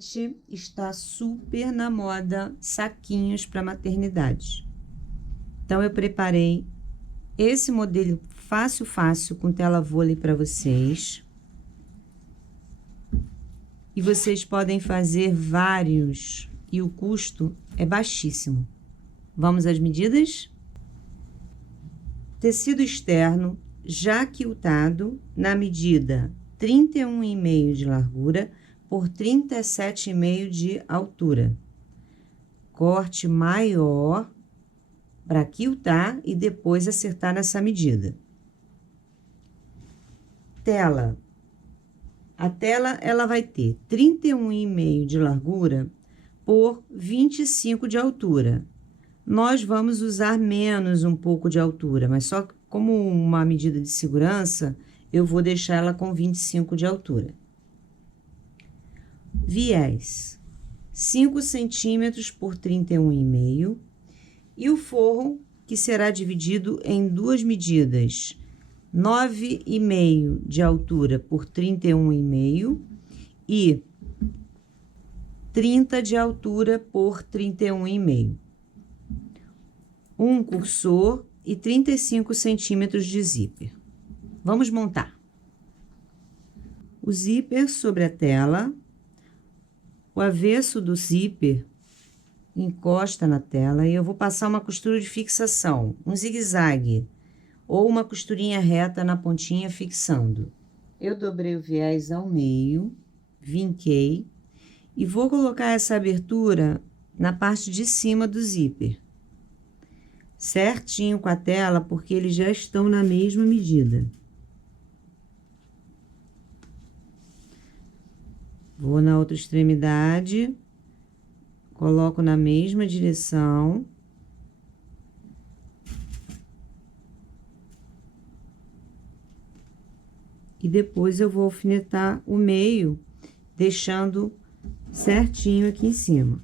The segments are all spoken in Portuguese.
Atualmente está super na moda saquinhos para maternidade. Então eu preparei esse modelo fácil com tela vôlei para vocês. E vocês podem fazer vários e o custo é baixíssimo. Vamos às medidas? Tecido externo já quiltado na medida 31,5 de largura por 37,5 de altura. Corte maior para quiltar e depois acertar nessa medida. Tela. A tela ela vai ter 31,5 de largura por 25 de altura. Nós vamos usar menos um pouco de altura, mas só como uma medida de segurança, eu vou deixar ela com 25 de altura. Viés, 5 centímetros por 31,5. E o forro, que será dividido em duas medidas, 9,5 de altura por 31,5 e 30 de altura por 31,5. Um cursor e 35 centímetros de zíper. Vamos montar. O zíper sobre a tela. O avesso do zíper encosta na tela e eu vou passar uma costura de fixação, um zigue-zague, ou uma costurinha reta na pontinha fixando. Eu dobrei o viés ao meio, vinquei e vou colocar essa abertura na parte de cima do zíper. Certinho com a tela, porque eles já estão na mesma medida. Vou na outra extremidade, coloco na mesma direção. E depois eu vou alfinetar o meio, deixando certinho aqui em cima.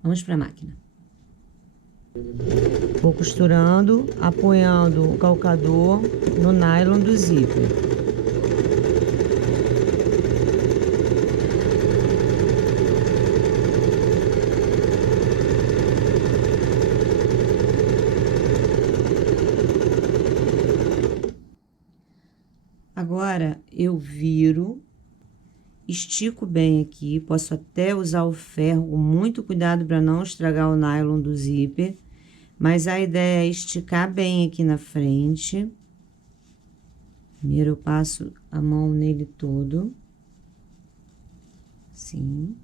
Vamos para a máquina. Vou costurando, apoiando o calcador no nylon do zíper. Agora eu viro. Estico bem aqui, posso até usar o ferro com muito cuidado para não estragar o nylon do zíper, mas a ideia é esticar bem aqui na frente. Primeiro eu passo a mão nele todo, assim.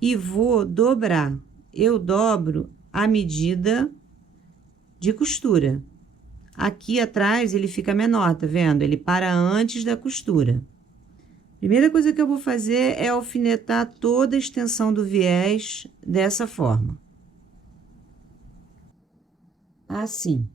E vou dobrar. Eu dobro a medida de costura. Aqui atrás ele fica menor, tá vendo? Ele para antes da costura. Primeira coisa que eu vou fazer é alfinetar toda a extensão do viés dessa forma. Assim.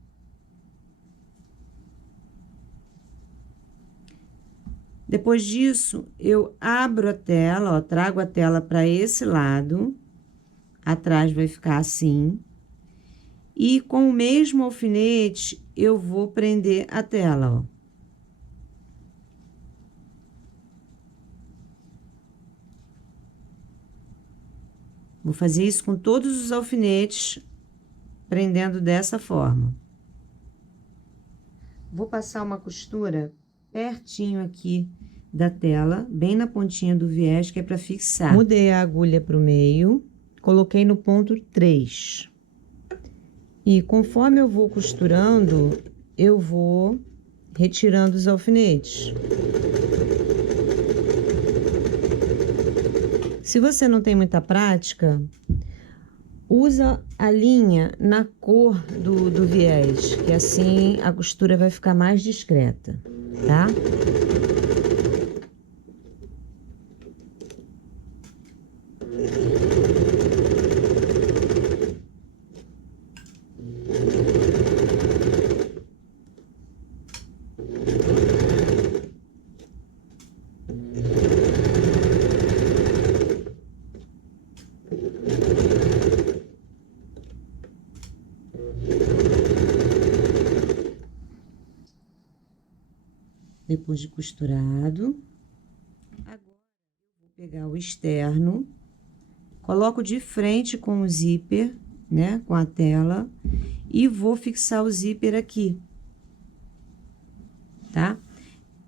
Depois disso, eu abro a tela, ó, trago a tela para esse lado. Atrás vai ficar assim. E com o mesmo alfinete, eu vou prender a tela, ó. Vou fazer isso com todos os alfinetes, prendendo dessa forma. Vou passar uma costura pertinho aqui da tela, bem na pontinha do viés, que é para fixar. Mudei a agulha para o meio, coloquei no ponto 3. E conforme eu vou costurando, eu vou retirando os alfinetes. Se você não tem muita prática, usa a linha na cor do viés, que assim a costura vai ficar mais discreta, tá? depois de costurado. Agora, eu vou pegar o externo, coloco de frente com o zíper, né, com a tela, e vou fixar o zíper aqui, tá?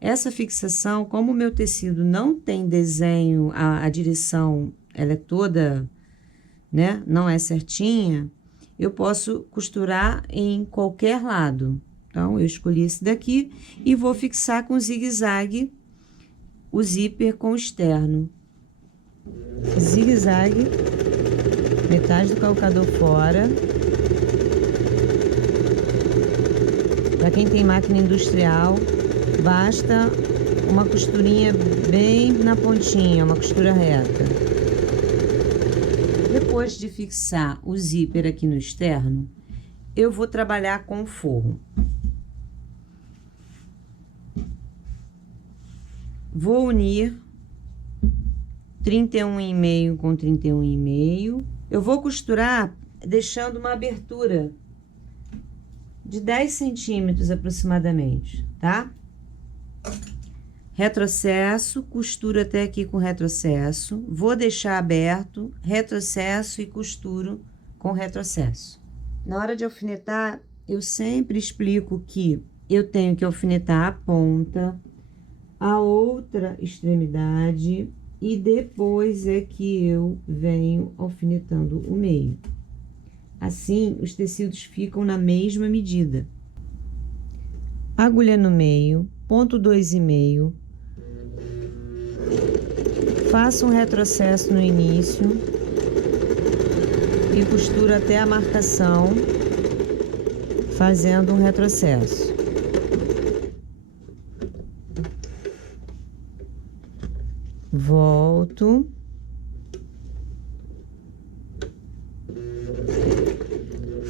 Essa fixação, como o meu tecido não tem desenho, a direção, ela é toda, né, não é certinha, eu posso costurar em qualquer lado. Então, eu escolhi esse daqui e vou fixar com zigue-zague o zíper com o externo. Zigue-zague, metade do calcador fora. Para quem tem máquina industrial, basta uma costurinha bem na pontinha, uma costura reta. Depois de fixar o zíper aqui no externo, eu vou trabalhar com o forro. Vou unir 31,5 com 31,5. Eu vou costurar deixando uma abertura de 10 centímetros aproximadamente, tá? Retrocesso, costuro até aqui com retrocesso, vou deixar aberto, retrocesso e costuro com retrocesso. Na hora de alfinetar, eu sempre explico que eu tenho que alfinetar a ponta, a outra extremidade e depois é que eu venho alfinetando o meio. Assim, os tecidos ficam na mesma medida. Agulha no meio, ponto 2,5. Faço um retrocesso no início e costuro até a marcação, fazendo um retrocesso. Volto.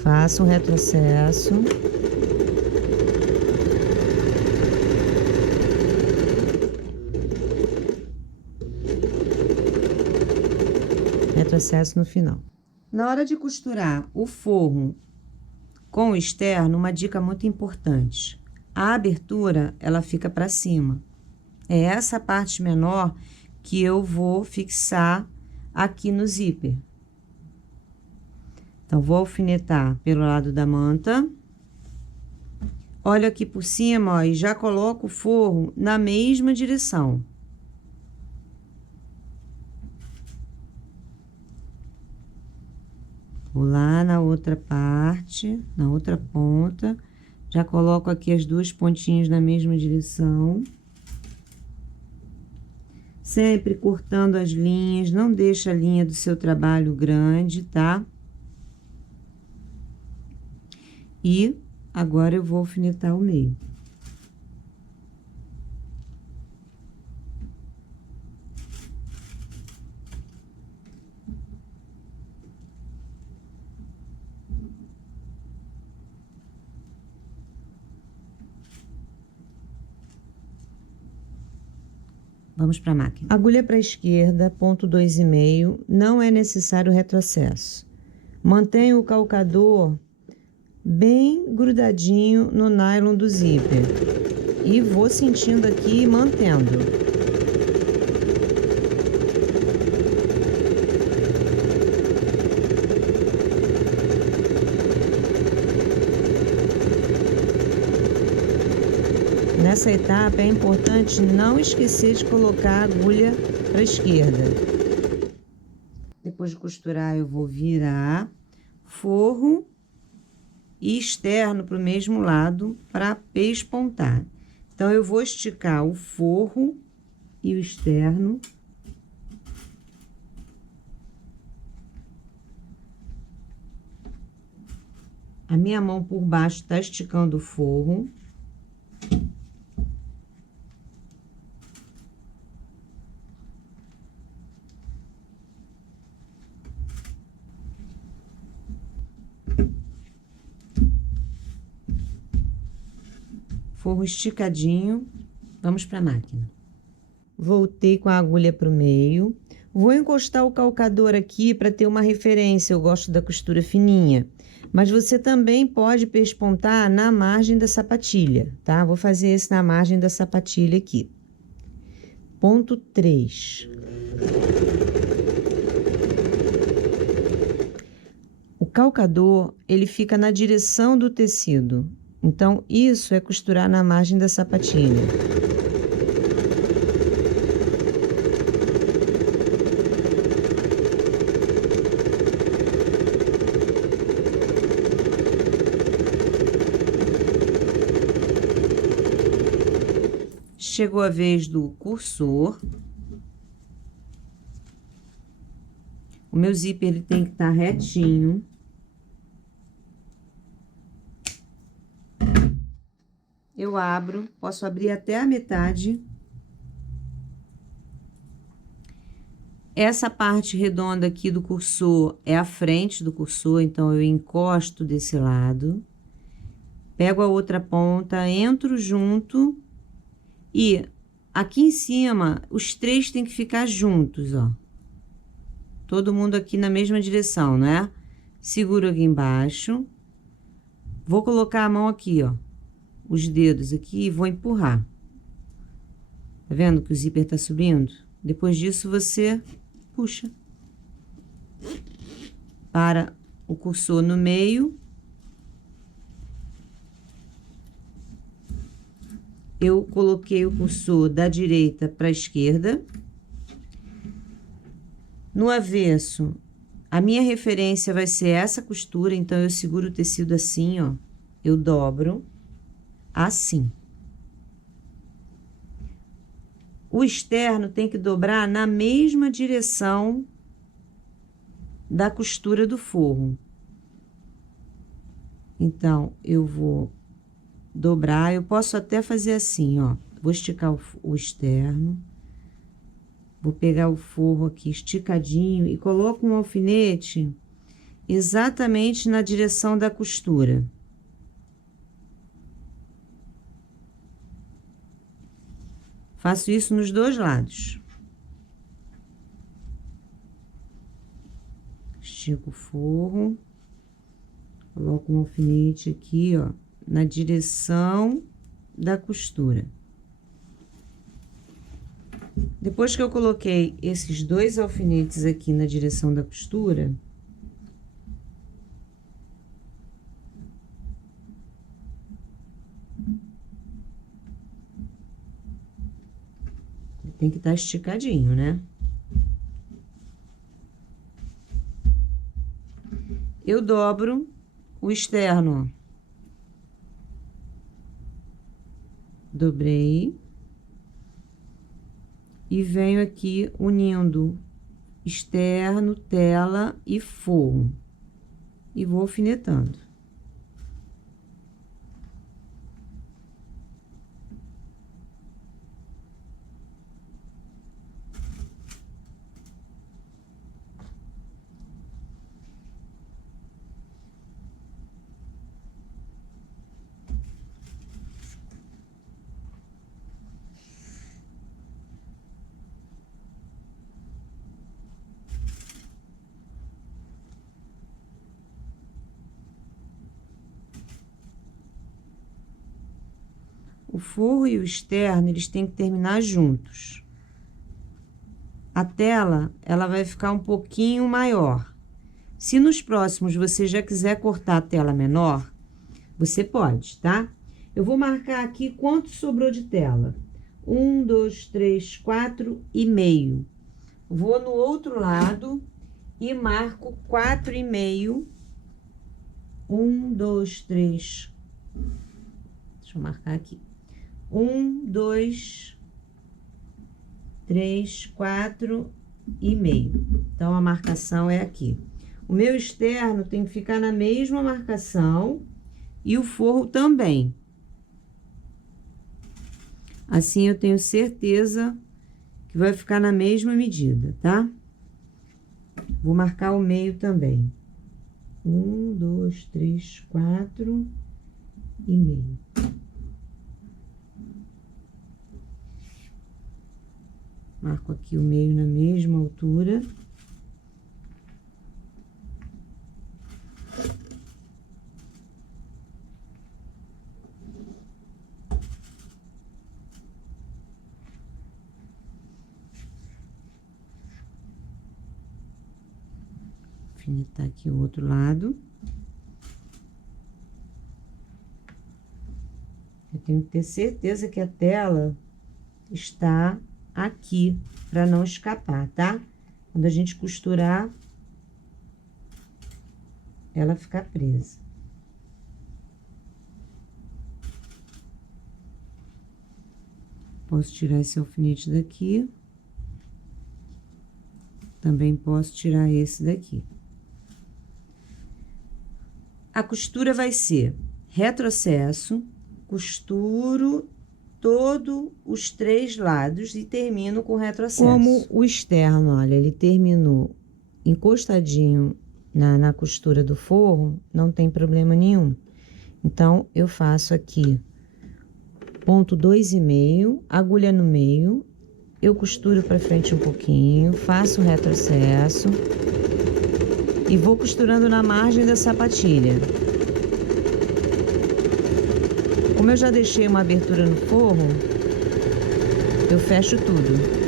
Faço um retrocesso. Retrocesso no final. Na hora de costurar o forro com o externo, uma dica muito importante. A abertura, ela fica para cima. É essa parte menor que eu vou fixar aqui no zíper. Então, vou alfinetar pelo lado da manta. Olho aqui por cima, ó, e já coloco o forro na mesma direção. Vou lá na outra parte, na outra ponta. Já coloco aqui as duas pontinhas na mesma direção. Sempre cortando as linhas, não deixa a linha do seu trabalho grande, tá? E agora eu vou alfinetar o meio. Vamos para a máquina. Agulha para a esquerda, ponto 2,5, não é necessário retrocesso. Mantenha o calcador bem grudadinho no nylon do zíper. E vou sentindo aqui e mantendo. Nessa etapa é importante não esquecer de colocar a agulha para a esquerda. Depois de costurar, eu vou virar forro e externo para o mesmo lado para pespontar. Então, eu vou esticar o forro e o externo. A minha mão por baixo está esticando o forro. Forro esticadinho, vamos para a máquina. Voltei com a agulha para o meio, Vou encostar o calcador aqui para ter uma referência, eu gosto da costura fininha. Mas você também pode pespontar na margem da sapatilha, tá? Vou fazer esse na margem da sapatilha aqui. Ponto 3. O calcador, ele fica na direção do tecido. Então, isso é costurar na margem da sapatilha. Chegou a vez do cursor. O meu zíper ele tem que estar retinho. Eu abro, posso abrir até a metade. Essa parte redonda aqui do cursor é a frente do cursor, então eu encosto desse lado. Pego a outra ponta, entro junto e aqui em cima os três tem que ficar juntos, ó. Todo mundo aqui na mesma direção, não é? Seguro aqui embaixo. Vou colocar a mão aqui, ó. Os dedos aqui e vou empurrar. Tá vendo que o zíper tá subindo? Depois disso, você puxa. Para o cursor no meio. Eu coloquei o cursor da direita para a esquerda. No avesso, a minha referência vai ser essa costura, então eu seguro o tecido assim, ó. Eu dobro assim. O externo tem que dobrar na mesma direção da costura do forro. Então, eu vou dobrar, eu posso até fazer assim, ó. Vou esticar o externo. Vou pegar o forro aqui esticadinho e coloco um alfinete exatamente na direção da costura. Faço isso nos dois lados. Estico o forro. Coloco um alfinete aqui, ó, na direção da costura. Depois que eu coloquei esses dois alfinetes aqui na direção da costura, tem que estar esticadinho, né? Eu dobro o externo, ó. Dobrei. E venho aqui unindo externo, tela e forro. E vou alfinetando. O forro e o externo, eles têm que terminar juntos. A tela, ela vai ficar um pouquinho maior. Se nos próximos você já quiser cortar a tela menor, você pode, tá? Eu vou marcar aqui quanto sobrou de tela. 1, 2, 3, 4,5. Vou no outro lado e marco 4,5. 1, 2, 3. Deixa eu marcar aqui. 1, 2, 3, 4,5. Então, a marcação é aqui. O meu externo tem que ficar na mesma marcação e o forro também. Assim, eu tenho certeza que vai ficar na mesma medida, tá? Vou marcar o meio também. 1, 2, 3, 4,5. Marco aqui o meio na mesma altura. Alfinetar aqui o outro lado. Eu tenho que ter certeza que a tela está aqui, para não escapar, tá? Quando a gente costurar, ela fica presa. Posso tirar esse alfinete daqui. Também posso tirar esse daqui. A costura vai ser retrocesso, costuro todos os 3 lados e termino com retrocesso. Como o externo, olha, ele terminou encostadinho na costura do forro, não tem problema nenhum. Então, eu faço aqui ponto 2,5, agulha no meio, eu costuro para frente um pouquinho, faço o retrocesso e vou costurando na margem da sapatilha. Como eu já deixei uma abertura no forro, eu fecho tudo.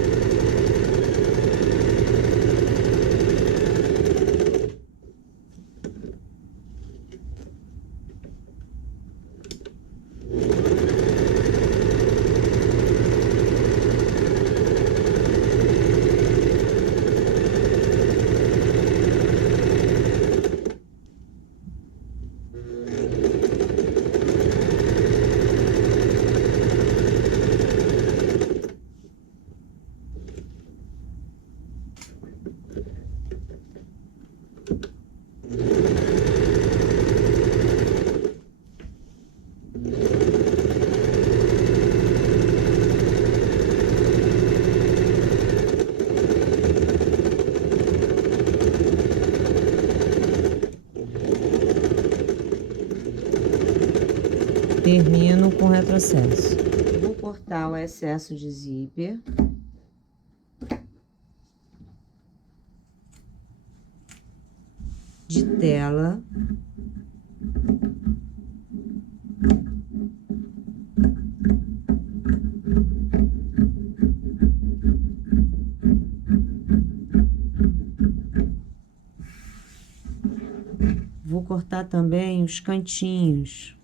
Termino com retrocesso. Vou cortar o excesso de zíper. De tela. Vou cortar também os cantinhos.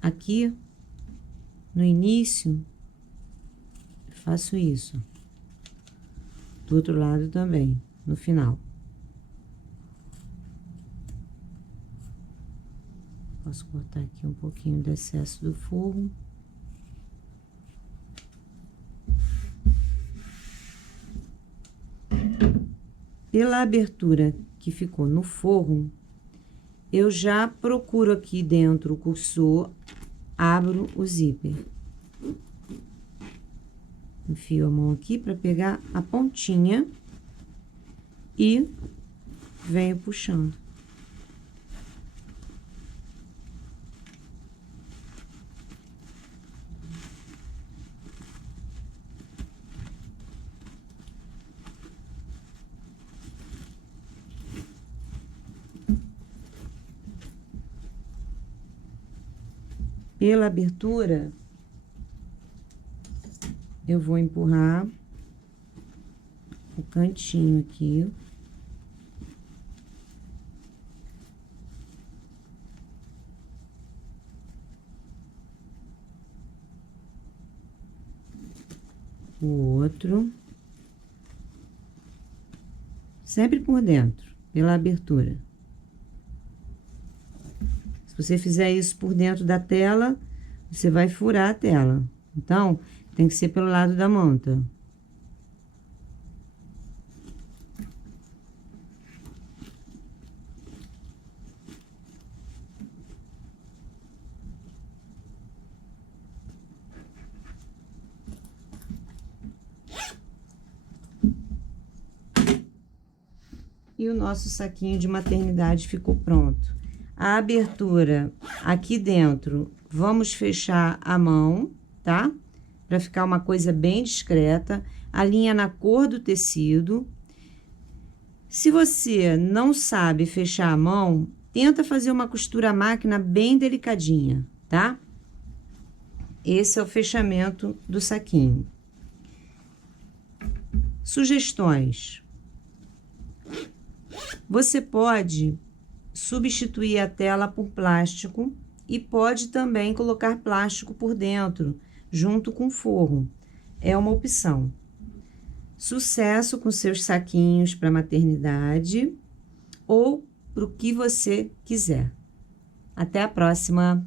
Aqui, no início, faço isso. Do outro lado também, no final. Posso cortar aqui um pouquinho do excesso do forro. Pela abertura que ficou no forro, eu já procuro aqui dentro o cursor, abro o zíper. Enfio a mão aqui para pegar a pontinha e venho puxando. Pela abertura, eu vou empurrar o cantinho aqui. O outro. Sempre por dentro, pela abertura. Se você fizer isso por dentro da tela, você vai furar a tela. Então, tem que ser pelo lado da manta. E o nosso saquinho de maternidade ficou pronto. A abertura aqui dentro, vamos fechar a mão, tá? Para ficar uma coisa bem discreta. Alinha na cor do tecido. Se você não sabe fechar a mão, tenta fazer uma costura à máquina bem delicadinha, tá? Esse é o fechamento do saquinho. Sugestões. Você pode substituir a tela por plástico e pode também colocar plástico por dentro, junto com o forro. É uma opção. Sucesso com seus saquinhos para maternidade ou para o que você quiser. Até a próxima!